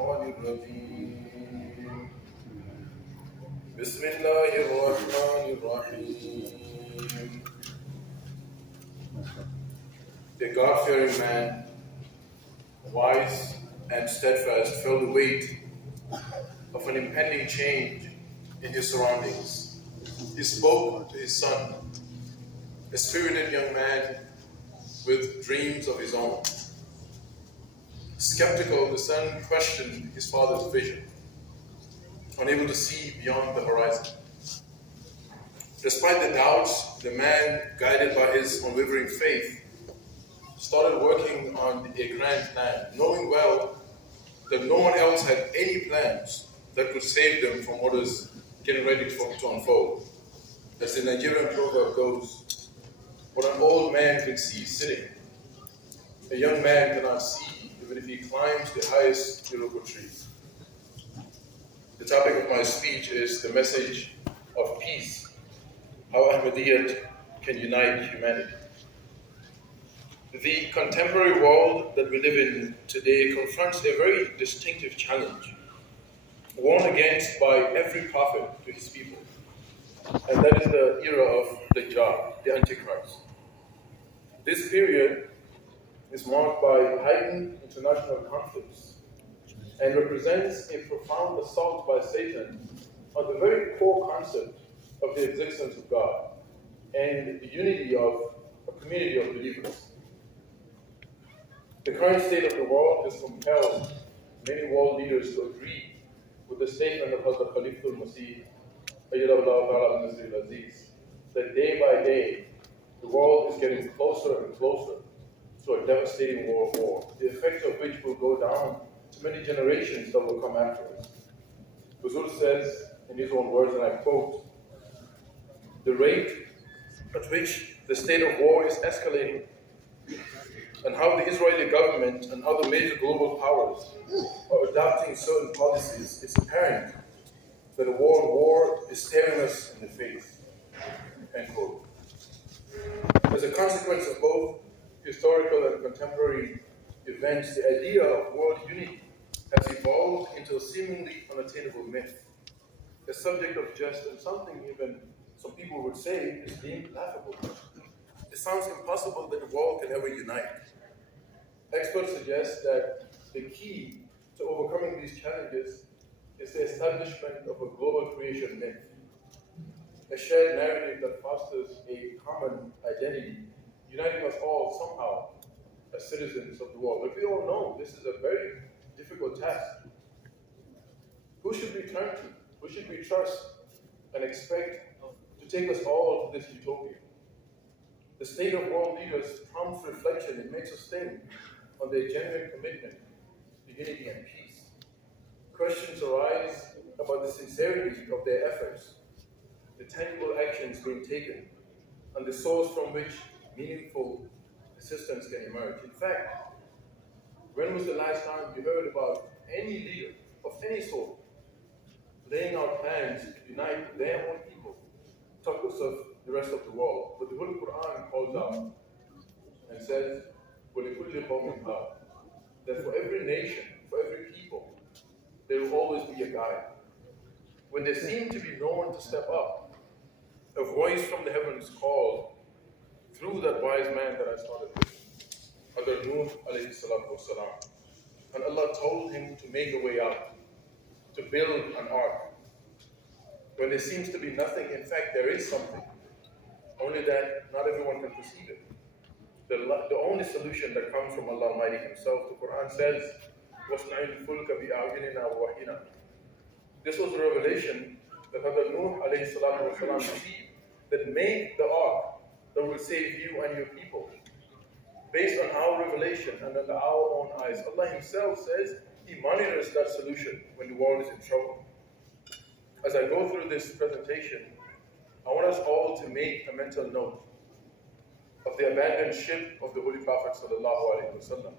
الشيطان الرجيم بسم الله الرحمن الرحيم. The God-fearing man, wise and steadfast, felt the weight of an impending change in his surroundings. He spoke to his son, a spirited young man with dreams of his own. Skeptical, the son questioned his father's vision, unable to see beyond the horizon. Despite the doubts, the man, guided by his unwavering faith, started working on a grand plan, knowing well that no one else had any plans that could save them from what was getting ready to unfold. As the Nigerian proverb goes, what an old man can see sitting, a young man cannot see even if he climbs the highest Iroko tree. The topic of my speech is the message of peace, how Ahmadiyyat can unite humanity. The contemporary world that we live in today confronts a very distinctive challenge, warned against by every prophet to his people, and that is the era of Dajjal, the Antichrist. This period is marked by heightened international conflicts and represents a profound assault by Satan on the very core concept of the existence of God and the unity of a community of believers. The current state of the world has compelled many world leaders to agree with the statement of Hazrat Khalifatul Masih, that day by day, the world is getting closer and closer to a devastating war, the effects of which will go down to many generations that will come after us. Huzur says, in his own words, and I quote, "The rate at which the state of war is escalating and how the Israeli government and other major global powers are adopting certain policies, it's apparent that a world war is staring us in the face." End quote. As a consequence of both historical and contemporary events, the idea of world unity has evolved into a seemingly unattainable myth, a subject of jest and something even some people would say is deemed laughable. It sounds impossible that the world can ever unite. Experts suggest that the key to overcoming these challenges is the establishment of a global creation myth, a shared narrative that fosters a common identity, uniting us all somehow as citizens of the world. But we all know this is a very difficult task. Who should we turn to? Who should we trust and expect to take us all to this utopia? The state of world leaders prompts reflection. It makes us think on their genuine commitment to unity and peace. Questions arise about the sincerity of their efforts, the tangible actions being taken, and the source from which meaningful assistance can emerge. In fact, when was the last time you heard about any leader of any sort laying out plans to unite their own people, talk us of the rest of the world? But the Holy Quran calls out and says, وَلِكُلِّ قَوْمٍ هَادٍ, that for every nation, for every people, there will always be a guide. When there seemed to be no one to step up, a voice from the heavens called through that wise man that I started with, Hazrat Nuh alayhi salatu wasalam. And Allah told him to make a way out, to build an ark. When there seems to be nothing, in fact there is something, only that not everyone can perceive it. The only solution that comes from Allah Almighty Himself, the Quran says, وَاصْنَعِ الْفُلْكَ بِأَعْيُنِنَا وَوَحْيِنَا. This was a revelation that Hazrat Nuh alayhi salatu wasalam received, that make the ark that will save you and your people, based on our revelation and under our own eyes. Allah Himself says He monitors that solution when the world is in trouble. As I go through this presentation, I want us all to make a mental note of the abandoned ship of the Holy Prophet sallallahu alaihi wasallam.